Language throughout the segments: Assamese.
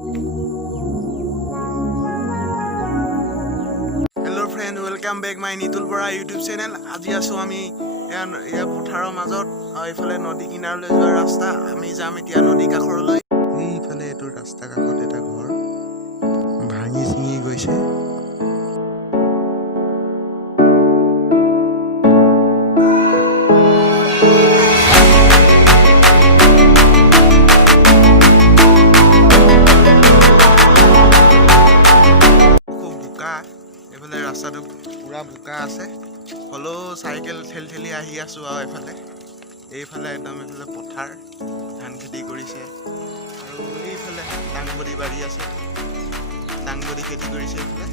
Hello friend, welcome back my Nitul Bora YouTube channel. আজি আছো আমি এয়া পথাৰৰ মাজত এইফালে নদী কিনাৰলৈ যোৱা ৰাস্তা আমি যাম এতিয়া নদী কাষৰলৈ এইফালে এটো ৰাস্তা কাষত এটা ঘৰ ভাঙি চিঙি গৈছে এফালে ৰাস্তাটো পুৰা বোকা আছে হলো সাইকেল ঠেলি আহি আছো আৰু এইফালে একদম এইফালে পথাৰ ধান খেতি কৰিছে আৰু এইফালে ডাংবডি বাৰী আছে ডাংবডি খেতি কৰিছে এইফালে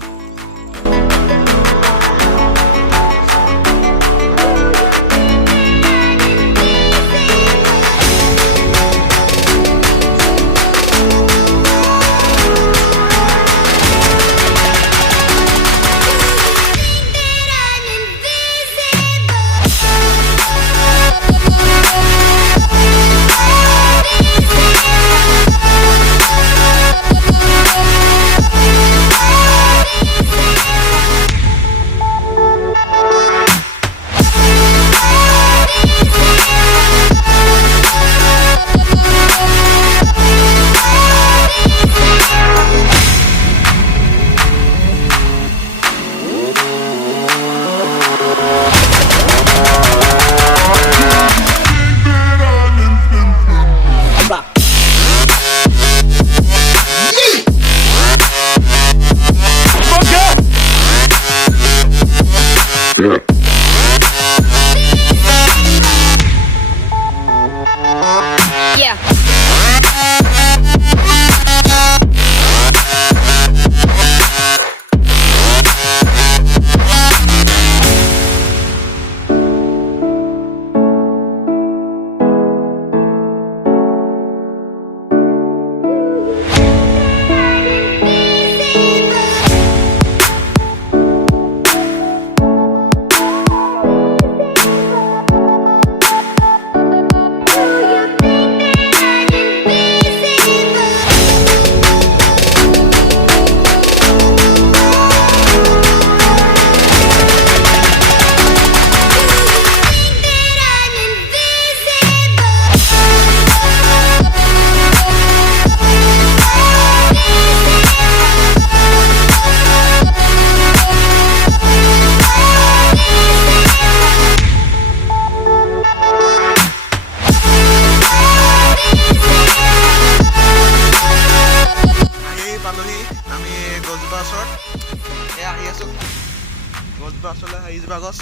গছজোপা ওচৰলৈ এইজোপা গছ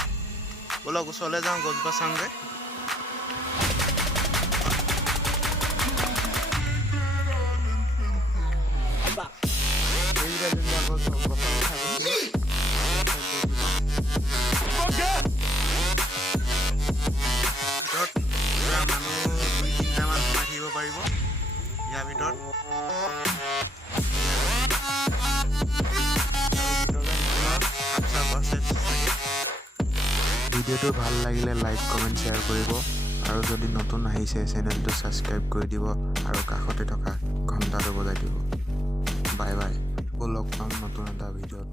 বলক ওচৰলৈ যাওঁ গছজোপা চাওঁগৈ মানুহ 2-3টামান আহিব পাৰিব ইয়াৰ ভিতৰত ভিডিওটো ভাল লাগিলে লাইক কমেন্ট শেয়াৰ কৰিব আৰু যদি নতুন আহিছে চেনেলটো সাবস্ক্ৰাইব কৰি দিব আৰু কাষতে থকা ঘণ্টাটো বজাই দিব বাই বাই লগ পাম নতুন এটা ভিডিঅ'ত